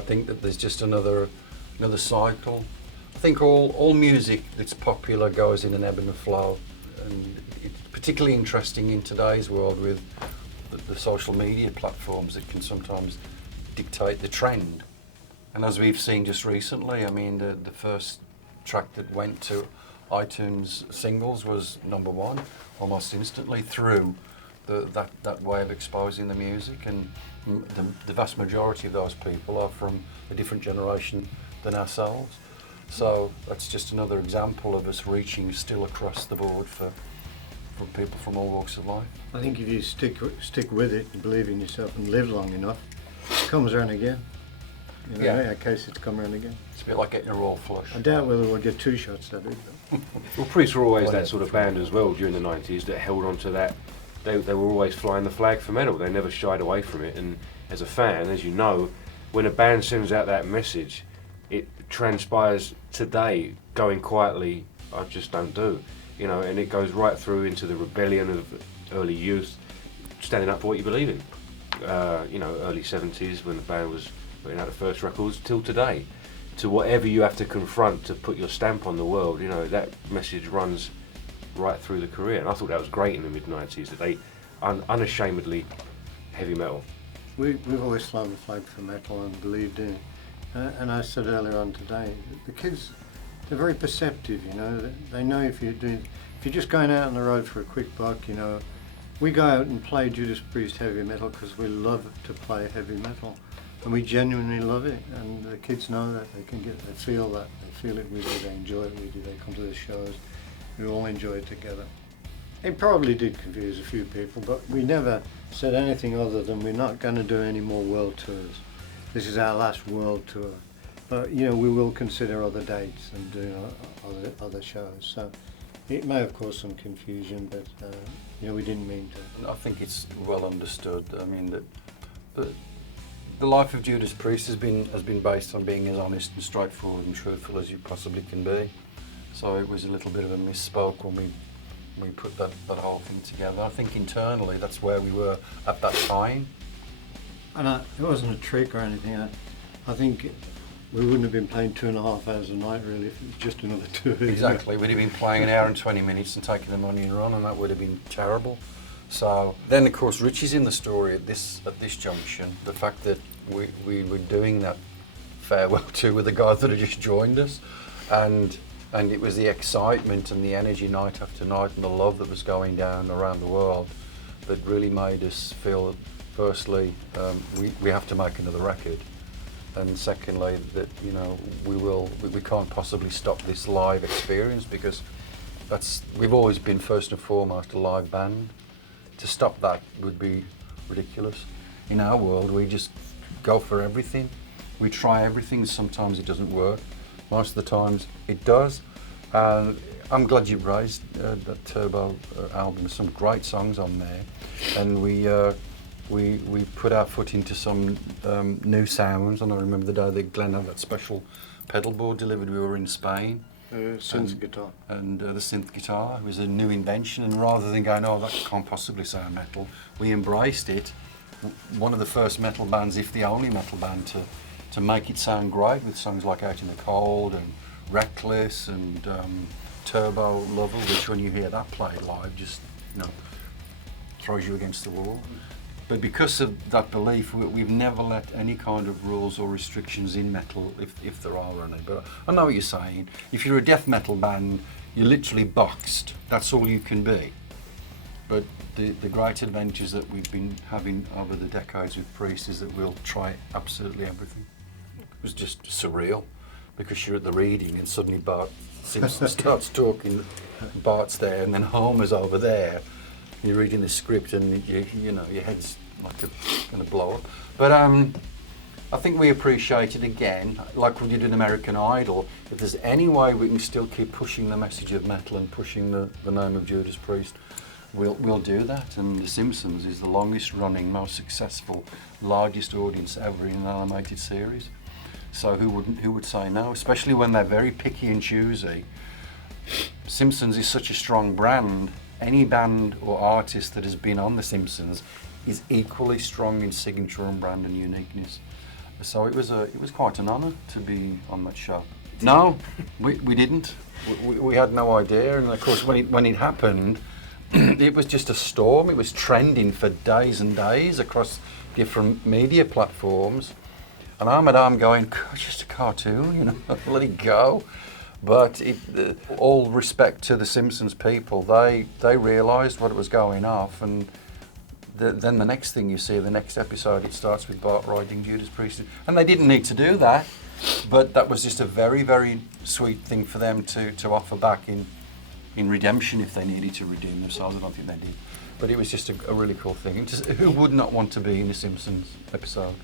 I think that there's just another cycle. I think all music that's popular goes in an ebb and a flow, and it's particularly interesting in today's world with the social media platforms that can sometimes dictate the trend. And as we've seen just recently, I mean, the first track that went to iTunes singles was number one almost instantly through that way of exposing the music, and the vast majority of those people are from a different generation than ourselves. So that's just another example of us reaching still across the board for people from all walks of life. I think if you stick with it and believe in yourself and live long enough, it comes around again. You know, Yeah. in our case, it's come around again. It's a bit like getting a royal flush. I doubt whether we'll get two shots at it. Well, Priest were always that sort of band as well during the 90s that held on to that. They were always flying the flag for metal. They never shied away from it. And as a fan, as you know, when a band sends out that message, it transpires today. Going quietly, I just don't do. You know, and it goes right through into the rebellion of early youth, standing up for what you believe in. You know, early 70s when the band was putting out the first records, till today. To whatever you have to confront to put your stamp on the world, you know, that message runs right through the career. And I thought that was great in the mid-90s, that they unashamedly heavy metal. We've always flown the flag for metal and believed in it. And I said earlier on today, the kids, they're very perceptive, you know. They know if you're just going out on the road for a quick buck, you know. We go out and play Judas Priest heavy metal because we love to play heavy metal. And we genuinely love it, and the kids know that. They feel it with you, they enjoy it with you, they come to the shows, we all enjoy it together. It probably did confuse a few people, but we never said anything other than we're not going to do any more world tours. This is our last world tour. But, you know, we will consider other dates and doing other shows. So it may have caused some confusion, but, you know, we didn't mean to. I think it's well understood. I mean, that the life of Judas Priest has been based on being as honest and straightforward and truthful as you possibly can be. So it was a little bit of a misspoke when we put that whole thing together. I think internally that's where we were at that time. And it wasn't a trick or anything. I think we wouldn't have been playing 2.5 hours a night really if it was just another tour. Exactly, we'd have been playing an hour and 20 minutes and taking the money and run, and that would have been terrible. So then, of course, Richie's in the story at this junction. The fact that we were doing that farewell tour with the guys that had just joined us, and it was the excitement and the energy night after night and the love that was going down around the world that really made us feel, firstly, we have to make another record, and secondly, that, you know, we can't possibly stop this live experience, because we've always been first and foremost a live band. To stop that would be ridiculous. In our world, we just go for everything. We try everything. Sometimes it doesn't work. Most of the times it does. I'm glad you raised that Turbo album. There's some great songs on there, and we put our foot into some new sounds. And I remember the day that Glenn had that special pedal board delivered. We were in Spain. Synth guitar. And the synth guitar was a new invention, and rather than going, oh, that can't possibly sound metal, we embraced it. One of the first metal bands, if the only metal band, to make it sound great, with songs like Out in the Cold and Reckless and Turbo Lover, which when you hear that played live, just, you know, throws you against the wall. But because of that belief, we've never let any kind of rules or restrictions in metal, if there are any. But I know what you're saying. If you're a death metal band, you're literally boxed. That's all you can be. But the great adventures that we've been having over the decades with Priest is that we'll try absolutely everything. It was just surreal, because you're at the reading and suddenly Bart Simpson starts talking, Bart's there, and then Homer's over there. You're reading the script and you know your head's like going to blow up. But I think we appreciate it again, like we did in American Idol. If there's any way we can still keep pushing the message of metal and pushing the name of Judas Priest, we'll do that. And The Simpsons is the longest running, most successful, largest audience ever in an animated series. So who would say no? Especially when they're very picky and choosy. Simpsons is such a strong brand. Any band or artist that has been on The Simpsons is equally strong in signature and brand and uniqueness. So it was quite an honour to be on that show. No, we didn't. We had no idea, and of course when it happened, it was just a storm. It was trending for days and days across different media platforms, and I'm at home going, "God, it's just a cartoon, you know, let it go." But all respect to the Simpsons people, they realised what was going off, and then the next thing you see, the next episode, it starts with Bart riding Judas Priest, and they didn't need to do that, but that was just a very, very sweet thing for them to offer back in redemption if they needed to redeem themselves. I don't think they did, but it was just a really cool thing. And just, who would not want to be in a Simpsons episode?